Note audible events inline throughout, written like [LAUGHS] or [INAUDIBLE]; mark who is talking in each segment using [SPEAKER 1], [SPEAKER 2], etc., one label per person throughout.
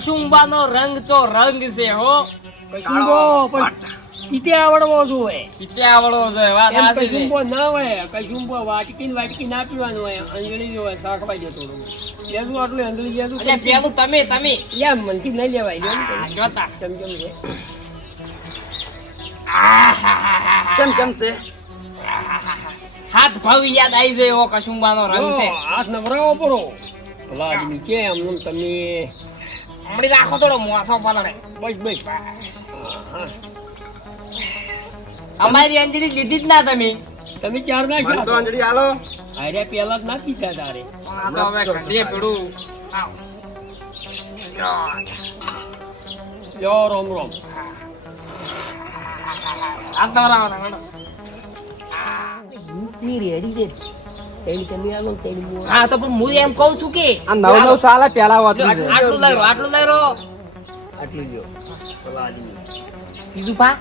[SPEAKER 1] કશુંબાનો રંગ તો રંગ છે હો.
[SPEAKER 2] કસુંબો પણ આવડવો જોઈએ.
[SPEAKER 1] પીતે આવડવો જોઈએ વાત સાચી છે.
[SPEAKER 2] કસુંબો ના હોય કસુંબો વાટકી ને વાટકી ના પીવાનું હોય અંજળી હોય શાકભાજી થોડું લેવું આટલું અંજળી લેવું
[SPEAKER 1] એટલે પેલું તમે તમે.
[SPEAKER 2] યા મનથી લેવાય ને
[SPEAKER 1] આ
[SPEAKER 2] તમે.
[SPEAKER 1] જોતા.
[SPEAKER 2] કેમ કેમ છે?
[SPEAKER 3] કેમ કેમ છે?
[SPEAKER 1] હાથ ભાવ યાદ આવી જાય એવો કશુંબાનો રંગ છે.
[SPEAKER 2] જો, હાથ નવરાવો પડો. ભલા નીચે એમનું તમે
[SPEAKER 1] હમણાં રાખો થોડો મોસો પલળે
[SPEAKER 2] બસ બસ.
[SPEAKER 1] અમારી અંજળી લીધી જ ના તમે.
[SPEAKER 2] તમે ચાર ના
[SPEAKER 3] છો તો અંજળી આલો.
[SPEAKER 2] અરે પેલા જ ના પીધા તારે
[SPEAKER 1] આ તો હવે ઘડીએ આવ.
[SPEAKER 2] લ્યો રોમ રોમ.
[SPEAKER 1] આ તો રાવ રાવ રાવ.
[SPEAKER 2] ની રેડી છે. તમે આલો
[SPEAKER 1] હા તો પણ હું એમ કહું છું કે
[SPEAKER 3] આ નવ નવ સાલ પેલા વાત
[SPEAKER 1] આટલું લઈ આટલું લઈ
[SPEAKER 2] આટલું જો.
[SPEAKER 1] બીજું પા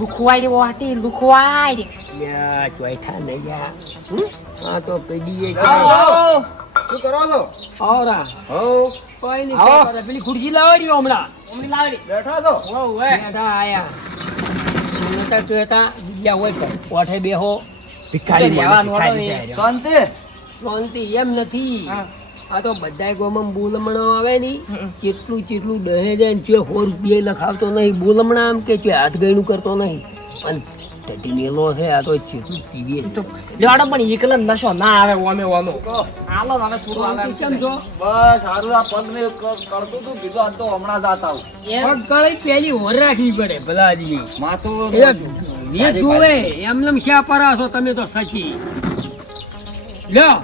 [SPEAKER 1] લુખવાડ વાટી લુખવાડ
[SPEAKER 2] યા ચોઈઠા ને યા હા તો પેડી એ.
[SPEAKER 3] શું કરો છો?
[SPEAKER 2] આવરા
[SPEAKER 3] હો
[SPEAKER 2] કોઈ નહીં હતા. પેલી ખુરશી લાવડી હમણાં.
[SPEAKER 1] હમણાં લાવડી.
[SPEAKER 3] બેઠા છો?
[SPEAKER 1] હો હે.
[SPEAKER 2] બેઠા આયા. નતા કહેતા બીજા હોય તો. ઓઠે બેહો.
[SPEAKER 1] ભિખારી.
[SPEAKER 3] શાંતિ?
[SPEAKER 2] શાંતિ એમ નથી. આ તો બધા ગોમાં બોલમણો આવે ની.
[SPEAKER 1] હમ.
[SPEAKER 2] જેટલું જેટલું દહે જાય ને જે સો રૂપિયા લખાવતો નહીં બોલમણા આમ કે ચે હાથ ગયણું કરતો નહીં. પણ ટેટી મેલો છે આ તો જેટલું પીવીએ છે.
[SPEAKER 1] લેવાડો પણ એકલા નશો ના આવે ઓમે ઓમે. હાલો હવે થોડું
[SPEAKER 2] શાંતિ
[SPEAKER 1] આવે
[SPEAKER 2] કેમ છો
[SPEAKER 3] બસ સારું આ પગ ને કરતું તું કીધું આ તો હમણાં જાત આવું.
[SPEAKER 1] એમ?
[SPEAKER 2] પગ કળી પેલી હોર રાખવી પડે ભલા આદમી
[SPEAKER 3] માથું
[SPEAKER 2] એ એ જોવે એમનેમ શા પરાશો તમે તો સચી. લ્યો.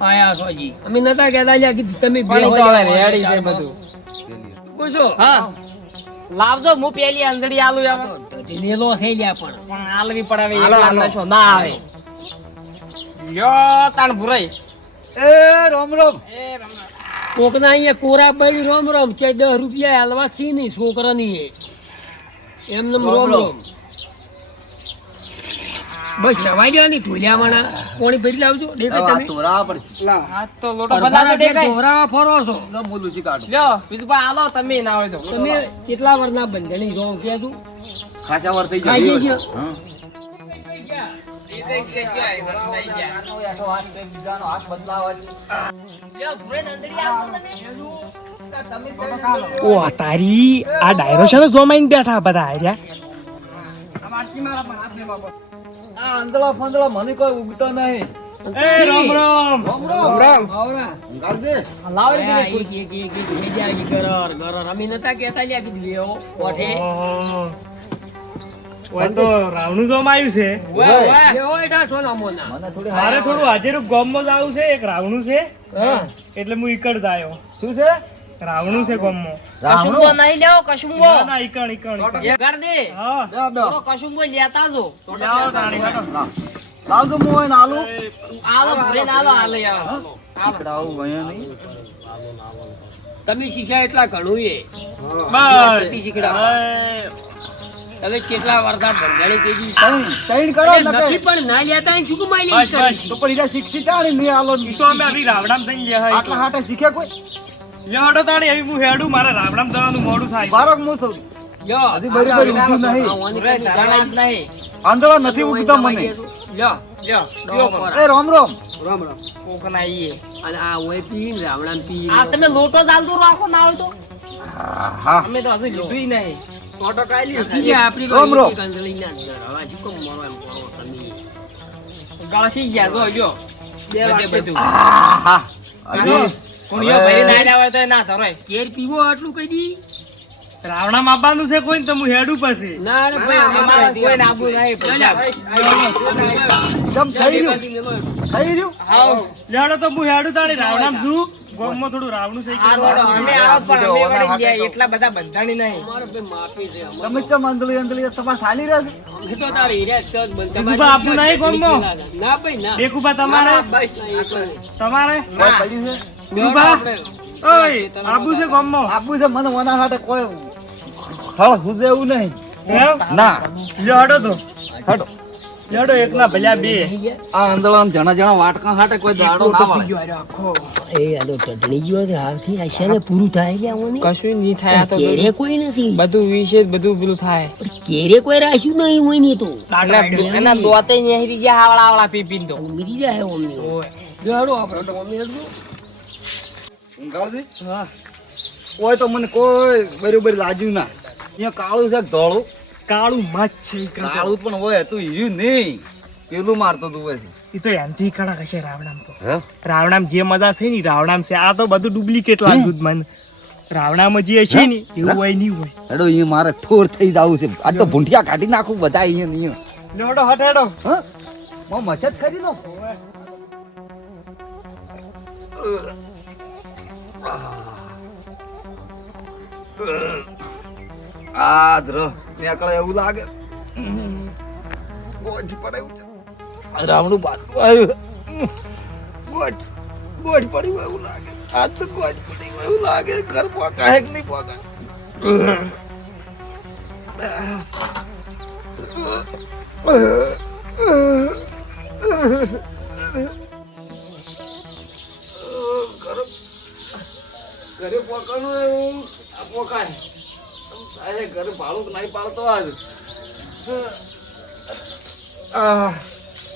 [SPEAKER 2] આયા છો જી અમે નતા કહેતા લ્યા કીધું તમે બે
[SPEAKER 1] તો હવે રેડી છે બધું.
[SPEAKER 2] પૂછો.
[SPEAKER 1] હા. લાવજો હું પેલી અંજળી આલુ એમ.
[SPEAKER 2] ઢીલેલો થઈ લ્યા પણ.
[SPEAKER 1] પણ આલવી પડાવે એકલા
[SPEAKER 3] હાલો.
[SPEAKER 1] ના આવે. લ્યો તાણ ભુરાઈ.
[SPEAKER 3] એ રોમ રોમ.
[SPEAKER 1] એ રોમ રામ.
[SPEAKER 2] કોકના અહીંયા કોરા પડી રોમ રોમ. ચે દસ રૂપિયા હાલવા છી નહીં છોકરાની એ. એમને
[SPEAKER 3] રોમ
[SPEAKER 2] રોમ. બસ રવાઈ દેવાની ઢોલિયા વાળા કોણી ભરી લાવજો. દેખાય તમે.
[SPEAKER 3] તોરા પર લા.
[SPEAKER 1] આ તો લોટો બધા તો દેખાય.
[SPEAKER 2] ઢોરાવા ફરો છો.
[SPEAKER 3] ગમ લૂસી કાઢું.
[SPEAKER 1] લ્યો બીજું ભાઈ આલો તમે ના હોય તો.
[SPEAKER 2] તમે કેટલા વર્ષના બંધણી જો કે તું
[SPEAKER 3] ખાસા વર્ષ થઈ ગયો.
[SPEAKER 2] ગયો.
[SPEAKER 3] હા. હાથ બદલાવા
[SPEAKER 1] લ્યો તમે.
[SPEAKER 4] ઓ તારી આ ડાયરો છે ને જોમાઈને બેઠા બધા આર્યા
[SPEAKER 3] આ અંધળા ફંદળા મને કોઈ ઉગતો નહીં.
[SPEAKER 4] એ રામ રામ.
[SPEAKER 3] રોમ રોમ. રામ ગાળ દે.
[SPEAKER 1] લાવ રે
[SPEAKER 2] અરે આ એક એક એક એક ભેજા કે ગરર ગરર. અમે નતા કહેતા લ્યા કીધું લેવો કોઠે
[SPEAKER 4] ઓય તો રાવણું જોમ છે.
[SPEAKER 1] વાહ વાહ.
[SPEAKER 2] એટા સોના મોના.
[SPEAKER 4] મારે થોડું હાજર ગામમાં જ આવું છે એક રાવણું છે.
[SPEAKER 2] હા.
[SPEAKER 4] એટલે હું ઈકડ આવ્યો.
[SPEAKER 3] શું છે?
[SPEAKER 4] રાવણું છે ગામમાં.
[SPEAKER 1] કશુંબો નહીં લેવો કશુંબો
[SPEAKER 4] ના ના ઈકણ ઈકણ.
[SPEAKER 1] કર દે.
[SPEAKER 4] હા.
[SPEAKER 1] થોડો કશુંબો લેતા જો.
[SPEAKER 4] લાવો તાણી
[SPEAKER 3] લાવ. તો મોય હોય આલો
[SPEAKER 1] ભરે આલો આલો યાર. આલો
[SPEAKER 3] આવું ભણ્યા નહીં.
[SPEAKER 2] તમે શીખ્યા એટલા ઘણું એ.
[SPEAKER 4] બસ. હવે
[SPEAKER 2] કેટલા વરસાદ ભંગાણી થઈ
[SPEAKER 3] ગઈ તૈણ કરો
[SPEAKER 2] નથી પણ ના લેતા શું કમાઈ
[SPEAKER 4] બસ,
[SPEAKER 2] લઈ
[SPEAKER 3] તો પણ ઈરા શિક્ષિત આણી નહીં આલો
[SPEAKER 4] તો અમે આવી રાવડામ થઈ ગયા
[SPEAKER 3] આટલા હાટે શીખ્યા કોઈ?
[SPEAKER 4] લેવાડો તાણી એવી હું હેડું મારે રાવણામ જવાનું મોડું થાય.
[SPEAKER 3] બારક હું છું?
[SPEAKER 2] લ્યો.
[SPEAKER 3] હજી બરી બરી ઉઠ્યું નહીં. આંધળા નથી ઉગતા મને. એ રોમ રોમ.
[SPEAKER 2] રામ રામ.
[SPEAKER 1] કોકના ઈએ.
[SPEAKER 2] અને આ ઓય પી ને પી
[SPEAKER 1] આ તમે લોટો ચાલતું રાખો ના હોય તો.
[SPEAKER 3] હા
[SPEAKER 1] અમે તો હજુ લીધું નહીં. લોટો
[SPEAKER 2] કાઈ લીધી આપણી તો
[SPEAKER 3] રોમ રોમ.
[SPEAKER 2] એક અંજલિ ના અંદર. હવે શું કામ મરો એમ કરો તમે?
[SPEAKER 1] ગળસી ગયા જો લ્યો. બધે બધું.
[SPEAKER 3] હા
[SPEAKER 1] કુણિયો ભરી ના આવ્યા તો ના ધરોય
[SPEAKER 2] કેર પીવો આટલું કઈ દી
[SPEAKER 4] રાવણામ આવવાનું છે કોઈ ને તો હું હેડું પછી
[SPEAKER 2] ના રે ભાઈ અમે કોઈ
[SPEAKER 1] કોઈ નાબુ નહીં
[SPEAKER 3] કેમ થઈ રહ્યું થઈ રહ્યું
[SPEAKER 1] હાવ
[SPEAKER 4] લેવાડો તો હું હેડું તાણી રાવણામ છું ગોમમાં થોડું રાવણું છે
[SPEAKER 1] અમે આવો પણ અમે વળી એટલા બધા બંધાણી નહીં
[SPEAKER 2] અમારે ભાઈ માફી છે
[SPEAKER 3] તમે ચમ અંધળી અંધળી તમારે છે
[SPEAKER 2] તો તારી બંધ.
[SPEAKER 4] નહીં?
[SPEAKER 2] ના ભાઈ ના
[SPEAKER 4] તમારે
[SPEAKER 2] ના, એક જ.
[SPEAKER 4] તમારે
[SPEAKER 3] કોઈ પડ્યું છે
[SPEAKER 4] બીજુબા ઓય આબુ છે ગામમાં?
[SPEAKER 3] આપવું છે મને મના હાટે કોઈ હળ હુજે એવું નહીં. ના.
[SPEAKER 4] લ્યો હેડો તો.
[SPEAKER 3] હેડો
[SPEAKER 4] લેડો એકના ભલ્યા બે.
[SPEAKER 3] આ આંધળા જણા જણા વાટકા હાટે કોઈ દાડો ના વાળે.
[SPEAKER 2] એ આ ચટણી ગયો છે હાલથી. આ છે ને પૂરું થાય છે આમાંની.
[SPEAKER 1] કશું નહીં થાય તો
[SPEAKER 2] કેરે કોઈ નથી.
[SPEAKER 1] બધું વિશે બધું પેલું થાય.
[SPEAKER 2] કેરે કોઈ રાખ્યું નહીં હોય ને તો.
[SPEAKER 1] એના દોતે નેહરી ગયા હાવડા હાવડા પી પીને તો
[SPEAKER 2] ઉમરી જાય ઓમની
[SPEAKER 1] ઓય.
[SPEAKER 2] જાડો આપણે તો ઓમની હતું.
[SPEAKER 3] હા. ઓય તો મને કોઈ બરોબર લાગ્યું ના. અહીંયા કાળું છે ધોળું?
[SPEAKER 4] કાળું માછ છે
[SPEAKER 3] કાળું પણ હોય તું હીર્યું નહીં. પેલું મારતો તું હોય
[SPEAKER 4] એ તો એનથી કડક હશે રાવણામ તો. રાવણામ જે મજા છે ને રાવણામ છે. આ તો બધું ડુપ્લિકેટ લાગ્યું મને. રાવણામાં જે હશે ને એવું હોય નહીં હોય.
[SPEAKER 3] હેડો એ મારે ઠોર થઈ જવું છે. આ તો ભૂંઠિયા કાઢી નાખું બધા અહીંયા નહીં
[SPEAKER 4] લેડો હટ હેડો.
[SPEAKER 3] હા? માં મચત કરી નો આ દ્ર નીકળે એવું લાગે. ગોઠ પડે એવું છે. રાવણું બાજુ આવ્યું ગોઠ પડ્યું એવું લાગે. આ તો ગોઠ પડી હોય એવું લાગે. ઘર પોકા હે નહીં પોકા? ઘરે પોકાનું એવું પોકાય. સાહેબ ઘરે ભાડું નહીં પાડતો આજ.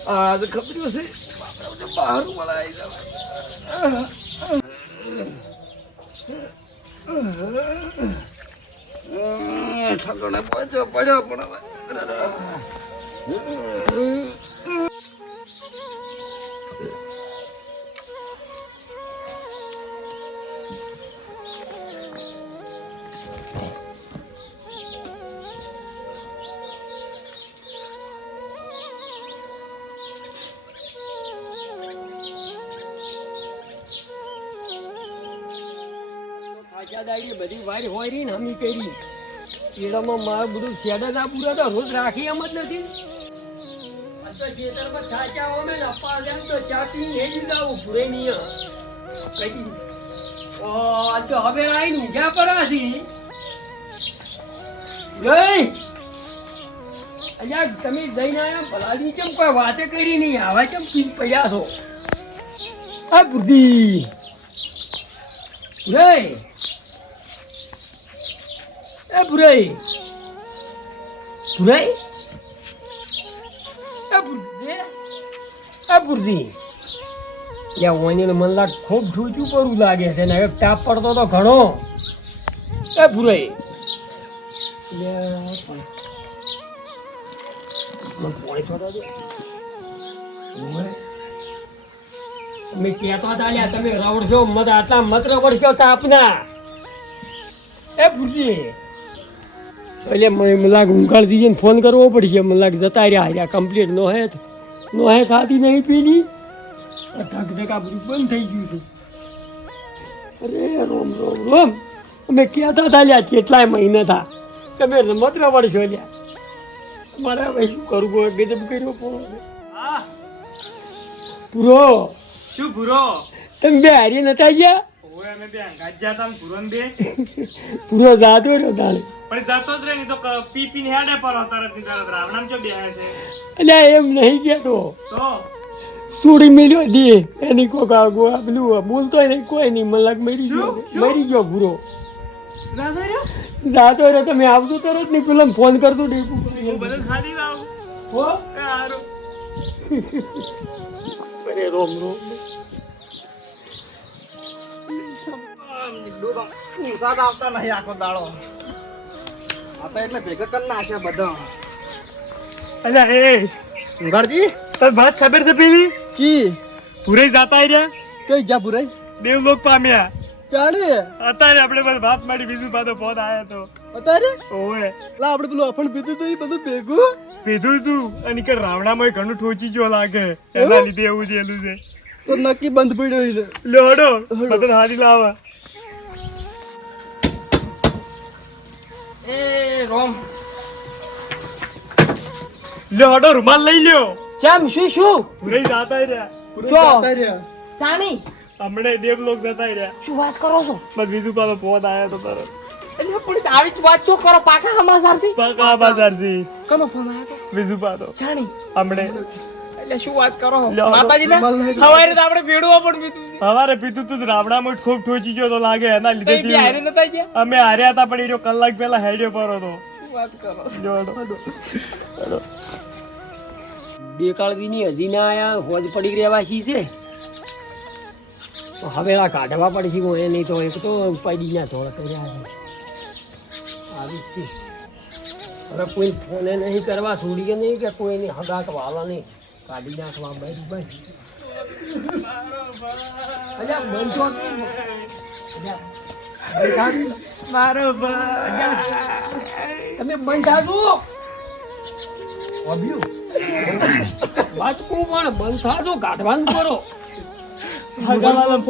[SPEAKER 3] આજ ખબર્યું છે બહાર મળાઈ જવાય ઠગણે પહોંચ્યો પડ્યો પણ
[SPEAKER 2] દાડીએ બધી વાર હોય રહી ને હમી કરી. કેળામાં મારે બધું શેડા ના પૂરા તો રોજ રાખી એમ જ નથી. તો ખેતરમાં થાચા ભૂરે નહીં તો હવે આવીને ઊંઘ્યા પરાસી જય! અલ્યા, તમે જઈને આયા, ભલાની ચમ કોઈ વાતે કરી નહીં, આવા ચમ પી પડ્યા છો? આ બુદ્ધિ. Burai. ભુરાઈ. Eh Burdi. યા ઓની મન લાગ ખૂબ ઢૂચું પડવું લાગે છે ને હવે તાપ પડતો તો ઘણો. એ ભુરાઈ. તમે કહેતો હતા લ્યા, તમે રવડશો, મત આટલા મત રવડશો તાપના. એ ભૂલજી એટલે મને લાગ જઈને દીજે ફોન કરવો પડશે. મને લાગ જતા રહ્યા રહ્યા કમ્પ્લીટ નો હે નો હે થતી નહીં પેલી ધક ધક બધું બંધ થઈ ગયું છે. અરે રોમ રોમ રોમ. અમે કહેતા હતા લ્યા કેટલાય મહિના થા. તમે રમત રવડશો લ્યા. મારે હવે શું કરવું ગજબ કર્યો
[SPEAKER 4] હા.
[SPEAKER 2] પૂરો
[SPEAKER 4] શું પૂરો
[SPEAKER 2] તમે બે હારી નતા ગયા? પૂરો જાતો રહ્યો તારે
[SPEAKER 4] પણ જતો જ રે નહીં તો પી પીને હેડે પર તરતની તરત રાવણામ ચો બેહે છે?
[SPEAKER 2] અલ્યા એમ નહીં કેતો
[SPEAKER 4] તો?
[SPEAKER 2] સુડી મેલ્યો દે એની કોક આગો પેલું બોલતો નહીં કોઈ નહીં મલક મરી ગયો? મરી ગયો
[SPEAKER 4] ભૂરો.
[SPEAKER 2] જાતો રહ્યો? તમે આવતો તરત નહીં પેલા ફોન કરતો ડીપુ
[SPEAKER 4] હો
[SPEAKER 2] અરે રોમ રોમ.
[SPEAKER 3] સાદ આવતા નહીં આખો દાડો. આ તો એટલે ભેગા કરી નાખે બધા.
[SPEAKER 4] અલ્યા એ
[SPEAKER 3] ઉંગાડજી
[SPEAKER 4] તને વાત ખબર છે પેલી?
[SPEAKER 3] કી?
[SPEAKER 4] ભૂરે જાતા રહ્યા
[SPEAKER 3] કઈ જા ભુરાઈ?
[SPEAKER 4] દેવલોક પામ્યા.
[SPEAKER 3] ચાલે?
[SPEAKER 4] અત્યારે આપણે બસ વાત મારી બીજું પાછો ફોન આવ્યો તો.
[SPEAKER 3] અત્યારે?
[SPEAKER 4] ઓવે.
[SPEAKER 3] લા આપણે પેલું અફણ પીધું તો એ બધું ભેગું?
[SPEAKER 4] પીધું તું અને કે રાવણામાં ઘણું ઠોચી જો લાગે. એના લીધે એવું છે.
[SPEAKER 3] તો નક્કી બંધ પડ્યો છે.
[SPEAKER 4] લે હડો. હારી લાવા.
[SPEAKER 1] એ રોમ
[SPEAKER 4] લે હડો રૂમાલ લઈ લ્યો.
[SPEAKER 1] ચમ શું શું?
[SPEAKER 4] ભૂરે જાતા રહ્યા.
[SPEAKER 1] ચો
[SPEAKER 3] જાતા રહ્યા.
[SPEAKER 1] ચાણી.
[SPEAKER 4] હમણે દેવલોક જતા રહ્યા.
[SPEAKER 1] શું વાત કરો છો?
[SPEAKER 4] બસ બીજું પાલો ફોન આવ્યો તો તરત
[SPEAKER 1] એટલે પણ આવી જ વાત ચો કરો? પાકા હમાસારથી?
[SPEAKER 4] પાકા હમાસારથી.
[SPEAKER 1] કનો ફોન આવ્યો
[SPEAKER 4] બીજું પાલો
[SPEAKER 1] ચાણી.
[SPEAKER 4] હમણે.
[SPEAKER 1] એટલે શું વાત કરો? હવારે તો આપણે ભેડવા પણ પીધું છે.
[SPEAKER 4] સવારે પીધું તું રાવણામાં ખૂબ ઠોચી ગયો તો લાગે એના લીધે
[SPEAKER 1] બી હારે નતા ગયા?
[SPEAKER 4] અમે હાર્યા હતા પણ એ કલાક પહેલા હેડ્યો પર હતો
[SPEAKER 1] શું વાત કરો?
[SPEAKER 4] જોડો
[SPEAKER 2] બેકાળવીની હજી ના આયા હોજ પડી રહેવાસી છે. તો હવે આ કાઢવા પડશે હું એ નહીં તો એક તો પડી ના ધોળ કર્યા છે. આવી છે. હવે કોઈ ફોને નહીં કરવા છોડીએ નહીં કે કોઈની હગાટ વાલા નહીં. કાઢી નાખવા ભાઈ. અલ્યા. તમે. પણ કાઢવાનું કરો.
[SPEAKER 4] હગાવાલા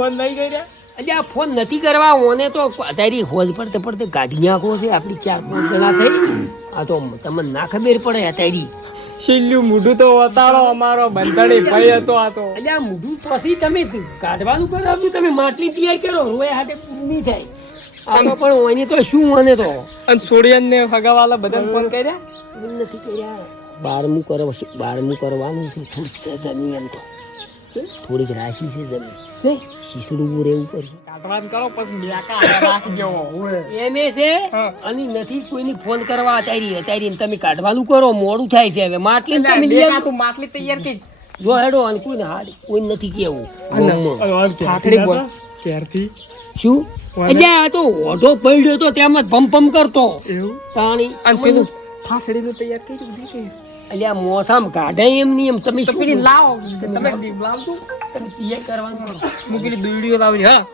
[SPEAKER 4] ફોન
[SPEAKER 2] નથી કરવા. ઓને તો અત્યારે હોજ પડતે પડતે કાઢી નાખો છે. આપણી ચાર પાંચ જણા થઈ. આ તો તમને ના ખબર પડે આ તારી
[SPEAKER 1] છેલ્લું મૂઢું તો વતાડો અમારો બંધણી ભાઈ હતો આ તો.
[SPEAKER 2] એટલે આ મૂઢું પછી તમે કાઢવાનું કરાવ્યું તમે માટલી તૈયાર કરો રોય હાટે નહીં થાય. આ તો પણ ઓની તો શું મને તો?
[SPEAKER 1] અને સોડિયન ને ફગાવાલા બધાને ફોન કર્યા?
[SPEAKER 2] નથી કર્યા. બારમું કરવા બારમું કરવાનું છે થોડીક છે જમીન તો. થોડીક રાશિ છે તમે. છે? શીસડું રહેવું પડશે.
[SPEAKER 1] કાટવાન કરો પછી મેકા હારે રાખજો
[SPEAKER 2] એમ એ છે? અને નથી કોઈની ફોન કરવા અતારી અતારી તમે કાઢવાનું કરો મોડું થાય છે હવે. માટલી તમે લઈ આવો.
[SPEAKER 1] તું માટલી તૈયાર કે
[SPEAKER 2] જો હેડો અને કોઈને હાડ કોઈ નથી કેવું.
[SPEAKER 4] ત્યારથી.
[SPEAKER 2] શું? આ તો ઓઢો પડ્યો તો તેમ જ ભમ ભમ કરતો.
[SPEAKER 4] એવું?
[SPEAKER 2] તાણી
[SPEAKER 1] અને પેલું ઠાઠડીનું તૈયાર કરી દેખે
[SPEAKER 2] એટલે આ મોસામ કાઢે એમ નહીં એમ તમે શું
[SPEAKER 1] પેલી લાવો તમે લાવજો
[SPEAKER 2] તમે પીએ કરવાનું. કરો.
[SPEAKER 1] હું પેલી લાવજો હા.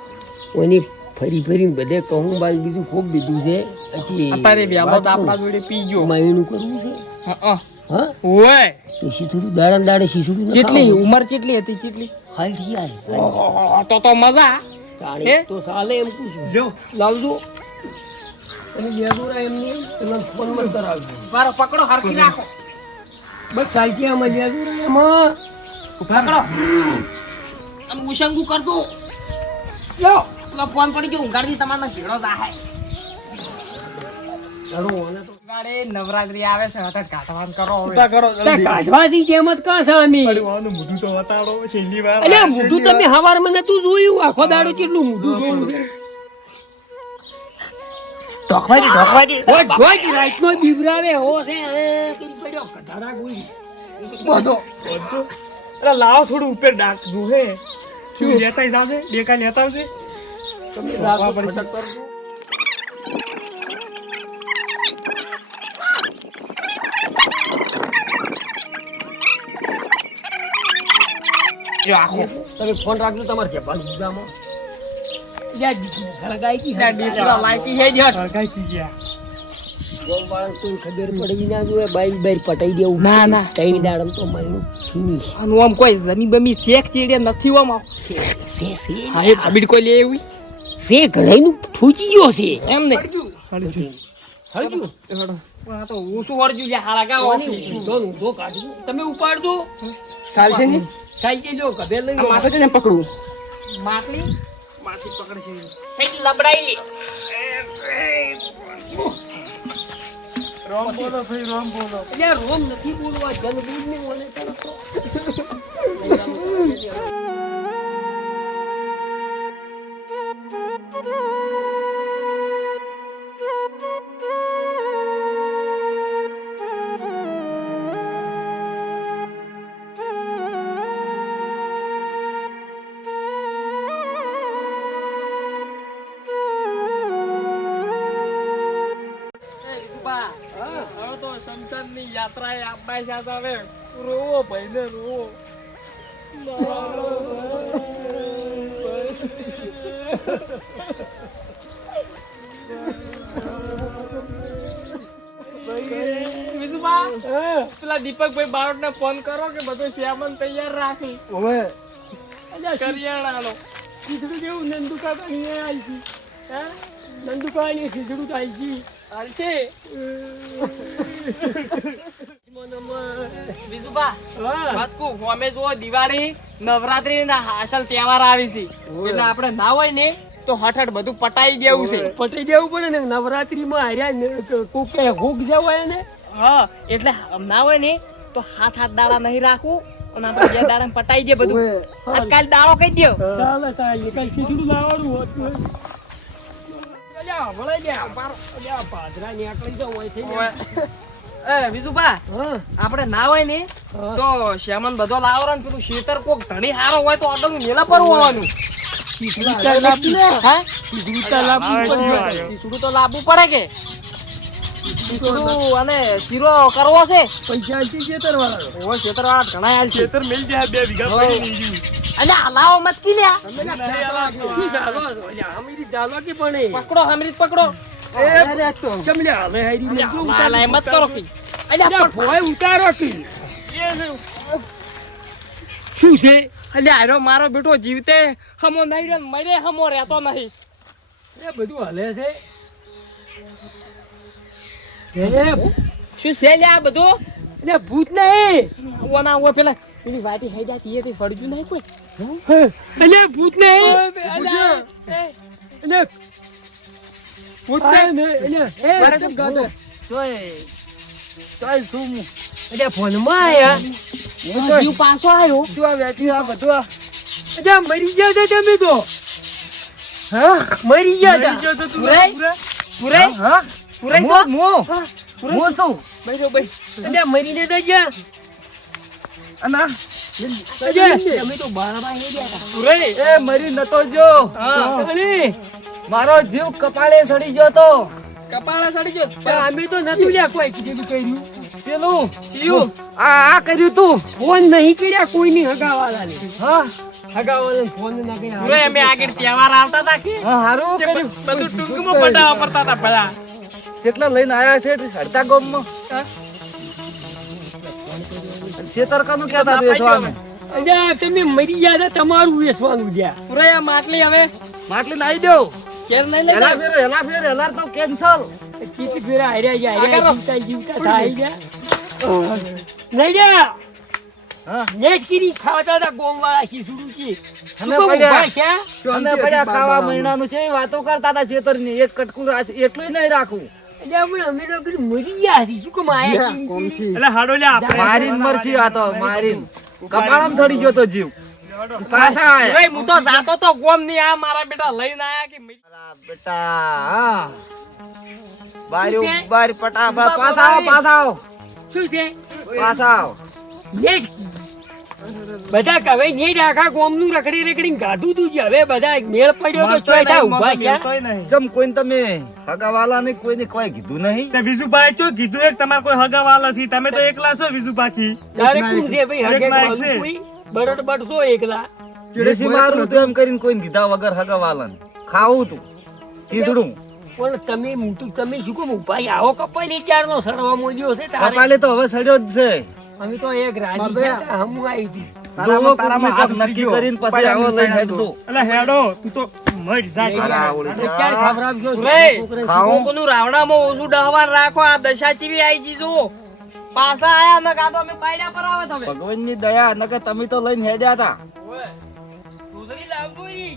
[SPEAKER 2] કોઈની ફરી ફરીને બધે કહું બાદ બીજું ખૂબ દીધું છે. પછી
[SPEAKER 1] અત્યારે વ્યામો તો આપણા જોડે પીજો
[SPEAKER 2] માયનું કરવું છે?
[SPEAKER 1] હા
[SPEAKER 2] હા.
[SPEAKER 1] ઓય.
[SPEAKER 2] પછી દાડા દાડે શીશું
[SPEAKER 1] કેટલી ઉંમર કેટલી હતી કેટલી
[SPEAKER 2] હાઈટ યાર
[SPEAKER 1] ઓહો, તો તો મજા.
[SPEAKER 2] તાણી તો સાલે એમ પૂછું
[SPEAKER 4] જો
[SPEAKER 2] લાવજો. અને લેદુરા એમની તમે ફોનમાં કરાવજો.
[SPEAKER 1] મારો પકડો હરખી રાખો.
[SPEAKER 2] બસ સાચી આમાં લેદુરા એમાં
[SPEAKER 1] પકડો અને ઉશંગુ કરતો.
[SPEAKER 2] લો.
[SPEAKER 1] પેલો ફોન પડી ગયો ઊંઘાડી તમારો ઘેડો જાહે.
[SPEAKER 2] ચાલો ઓને તો.
[SPEAKER 1] ગાડે નવરાત્રી આવે છે હઠ કાઢવાનું કરો હવે.
[SPEAKER 2] ત્યાં કાઢવાથી કેમ જ કાં સામી
[SPEAKER 4] આનું? મોઢું તો વટાડો છેલ્લી વાર
[SPEAKER 2] અલ્યા મોઢું તમે હવાર મને તું જોયું? આખો દાડો કેટલું મોઢું જોયું છે?
[SPEAKER 4] ઢોકવાડી ઢોકવાડી
[SPEAKER 2] ઓય રાઈટ નો બીવરાવે હો છે એ કિન પડ્યો કઢાડા ગોઈ.
[SPEAKER 4] અરે લાવો થોડું ઉપર ડાક જોહે શું? લેતા જાશે ડેકા લેતા આવશે તમે રાખવા પડશે
[SPEAKER 1] જો આખો.
[SPEAKER 2] તમે ફોન રાખજો તમારે છે ભાગ ના
[SPEAKER 1] ના ના
[SPEAKER 2] કઈ દાડમ તો
[SPEAKER 1] જમી બમી શેક ચીડે નથી આવ.
[SPEAKER 2] સે સે સે
[SPEAKER 1] કોઈ લે એવી
[SPEAKER 2] સે ઘણાઈનું ફૂચી ગયો છે
[SPEAKER 1] એમ ને
[SPEAKER 2] તમે ઉપાડજો
[SPEAKER 1] ચાલશે ને પકડું માટલી માથી પકડશે હેટ લબડાઈ.
[SPEAKER 4] રોમ બોલો ભાઈ રોમ બોલો.
[SPEAKER 2] એટલે રોમ નથી બોલવા જનબીજ ને બોલે કરતો [LAUGHS]
[SPEAKER 1] તો યાત્રા એ આંબાઈ સાથે હવે રોવો ભાઈને રોવો. વિશુભા, પેલા દીપકભાઈ બારોટ ને ફોન કરો કે બધું શ્યામન તૈયાર રાખી. કરિયાણાનો
[SPEAKER 2] ખીચડું જેવું નંદુકા કાની આવી છે હે? નંદુકા ખીચડું તો આવી છે
[SPEAKER 1] હાલશે વિશુભા, દિવાળી નવરાત્રી ના અસલ તહેવાર આવી છે એટલે આપણે ના હોય ને તો હઠ બધું પટાઈ દેવું છે
[SPEAKER 2] પટી જવું પડે ને નવરાત્રીમાં હાર્યા ને કોકે જવાય ને
[SPEAKER 1] હા એટલે ના હોય ને તો હાથ હાથ દાડા નહીં રાખવું અને આપણે બે દાડા પટાઈ દે બધું આજકાલ દાડો કહી દો
[SPEAKER 2] ચાલે તારી કઈ શીશડું લાવવાનું હોતું અલ્યા વળાઈ પાદરા ની આકડી હોય થઈ
[SPEAKER 1] ઓવે. એ વિજુભા આપણે ના હોય ને તો શ્યામન બધો લાવરો ને પેલું શેતર કોક ધણી હારો હોય તો અડમ મેલા પર આવવાનું. હા?
[SPEAKER 2] શીશડું લાવવું પડશે.
[SPEAKER 1] શીશડું તો લાવવું પડે કે? અને શીરો કરવો છે?
[SPEAKER 2] પૈસા આલતી ખેતર વાળા
[SPEAKER 1] ઓવે શેતર વાળા ઘણા આલ
[SPEAKER 4] ખેતર મિલ જાય બે વીઘા પડી નહીં
[SPEAKER 1] હલાવો મત કી લ્યા?
[SPEAKER 2] શું ચાલો અલ્યા અમીરી ચાલો કે પણ
[SPEAKER 1] પકડો હમરી પકડો.
[SPEAKER 2] એ હાલે હારી ને એટલું
[SPEAKER 1] લાલા એમ જ કરો કે. અલ્યા
[SPEAKER 2] અલ્યા ભોય ઉતારો કે. શું છે?
[SPEAKER 1] અલ્યા આરો મારો બેટો જીવતે હમો નહીં રહ્યો ને મરે હમો રહેતો નહીં.
[SPEAKER 2] એ બધું હાલે છે. એ
[SPEAKER 1] શું છે લ્યા આ બધું?
[SPEAKER 2] એટલે ભૂત નહીં.
[SPEAKER 1] ઓના ઓ પેલા પેલી વાટી હઈ જાતી એ તે ફળજ્યું નહીં કોઈ?
[SPEAKER 2] એટલે ભૂત નહીં. એટલે છે ને એટલે એ
[SPEAKER 3] ચાલ શું
[SPEAKER 2] એટલે ફોનમાં આયા
[SPEAKER 1] જીવ પાછો આવ્યો
[SPEAKER 3] શું આ વેચ્યું આ બધું?
[SPEAKER 2] એટલે મરી ગયા હતા તમે તો હા મરી ગયા
[SPEAKER 4] મરી
[SPEAKER 2] હતા
[SPEAKER 4] ગયો તો તું
[SPEAKER 1] પૂરાઈ?
[SPEAKER 4] પૂરા?
[SPEAKER 1] પુરાઈ
[SPEAKER 3] હા
[SPEAKER 1] પુરાઈ
[SPEAKER 3] મો
[SPEAKER 1] છો
[SPEAKER 3] મો મો શું
[SPEAKER 1] બૈરો બೈ
[SPEAKER 2] એટલે મરીને તો ગયા
[SPEAKER 3] અને
[SPEAKER 2] તમે તો બારમા હે ગયા
[SPEAKER 1] પુરાઈ
[SPEAKER 3] એ મરી નતો જો
[SPEAKER 1] હા
[SPEAKER 3] મારો જીવ કપાળે સડી ગયો તો.
[SPEAKER 1] કપાળે સડી ગયો.
[SPEAKER 2] પણ અમે તો નતું લ્યા કોઈ કીધું કર્યું.
[SPEAKER 3] પેલું
[SPEAKER 1] સીયું
[SPEAKER 3] આ આ કર્યું તું.
[SPEAKER 2] ફોન નહીં કર્યા કોઈની હગાવાળાને
[SPEAKER 3] હા.
[SPEAKER 2] હગાવાળાને ફોન ના કર્યા.
[SPEAKER 1] પુરાઈ અમે આગળ તહેવાર આવતા હતા કે?
[SPEAKER 3] હા હારું કર્યું.
[SPEAKER 1] બધું ટૂંકમાં પટાવા પડતા હતા ભલા.
[SPEAKER 3] કેટલા લઈને આયા છે હડતા ગામમાં. શેતર કહેતા વેચવાનું?
[SPEAKER 2] અલ્યા તમે મરી ગયા તમારું ગયા
[SPEAKER 1] પુરાઈ માટલી હવે.
[SPEAKER 3] માટલી નાઈ દો.
[SPEAKER 1] કેર નહીં લઈ
[SPEAKER 3] હેલા ફેર હેલા ફેર હેલા તો કેન્સલ.
[SPEAKER 2] ચીટી ફેરા હાર્યા ગયા હાર્યા જીવતા જીવતા થાય ગયા નહીં ગયા. નેટકીરી ખાતા હતા ગોમવાળા શીશુડું છે.
[SPEAKER 3] અને
[SPEAKER 2] શું કહું,
[SPEAKER 3] પડ્યા. ઊભા પડ્યા ખાવા મહિનાનું છે વાતો કરતા હતા છેતરની એક કટકું રાખ- એટલું નહીં
[SPEAKER 2] રાખું મારી મરજી તો મરી
[SPEAKER 3] આ તો મારીન. કપાળામાં સડી ગયો તો જીવ. પાછા આયા.
[SPEAKER 1] પુરાઈ હું તો જાતો તો ગોમની આ મારા બેટા લઈને આયા કે મી-
[SPEAKER 3] બેટા બારી બારી પટા પાછા આવો પાછા આવો.
[SPEAKER 2] શું છે?
[SPEAKER 3] પાછા આવો.
[SPEAKER 2] બધા કવે નેટ આખા ગોમનું રખડી રખડીને ગાધું તું છે. હવે બધા મેળ પડ્યો તો
[SPEAKER 4] નહીં,
[SPEAKER 2] છે
[SPEAKER 3] જમ કોઈને તમે હગાવાલા ને કોઈને કોઈ કીધું નહીં.
[SPEAKER 4] તે વિજુભાઈ ચો કીધું એક તમારે કોઈ હગાવાલા છે? તમે તો એકલા છો વિજુભાઈ
[SPEAKER 2] કોણ છે ભાઈ? હગે. કોઈ? બરોડ બડસો એકલા.
[SPEAKER 3] દેશી મારું તો એમ કરીને કોઈને કીધા વગર હગાવાલા ને ખાવું તું. ખીચડું
[SPEAKER 2] પણ તમે મોટું તમે શું કહું ભાઈ આવો કપાલી ચાર નો સડવા મોજ્યો છે તારે.
[SPEAKER 3] કપાલે તો હવે સડ્યો જ છે.
[SPEAKER 2] અમે તો એક રાજી હમ આવી હતી
[SPEAKER 3] જોવો
[SPEAKER 4] તારામાં હાથ
[SPEAKER 3] નક્કી કરીને પછી આવો લઈને હેડતો.
[SPEAKER 4] એટલે હેડો તું તો
[SPEAKER 1] રાવણામાં ઓછું ડહવાર રાખો આ દશા ચીવી આઈ જી જુઓ. પાછા આયા ન કાતો અમે પાડ્યા પર આવે તમે.
[SPEAKER 3] ભગવાનની દયા નકર તમે તો લઈને હેડ્યા હતા
[SPEAKER 1] ઓવે. દૂસરી લાવજો ઈ.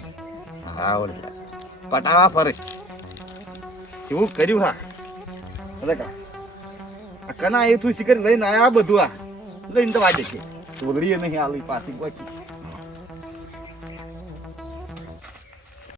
[SPEAKER 3] પટાવા ફરે. કેવું કર્યું હા? અરે કા. આ કના એ તું શિખર લઈને આયા બધું આ. લઈને તો વાજે કે ચોગડીએ નહીં આલી પાછી. કોઈ